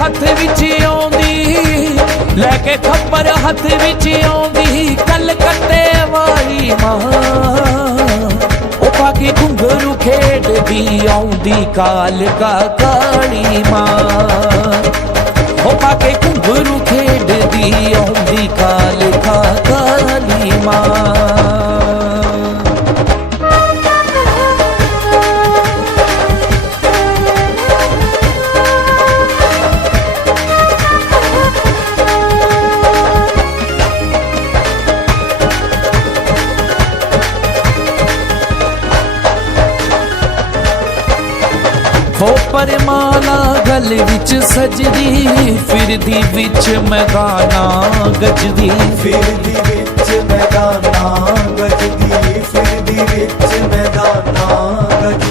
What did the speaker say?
हथ विच आउंदी, लैके खप्पर हथ विच आउंदी कलकत्ते वाली मां। ओ पाके घुंघरू खेडदी आउंदी कालका काली मां। ओ पाके घुंघरू खेडदी आउंदी कालका काली मां। खोपर माला गल विच सजदी, फिरदी विच मैदाना गजदी, फिरदी विच मैदाना गजदी, फिरदी विच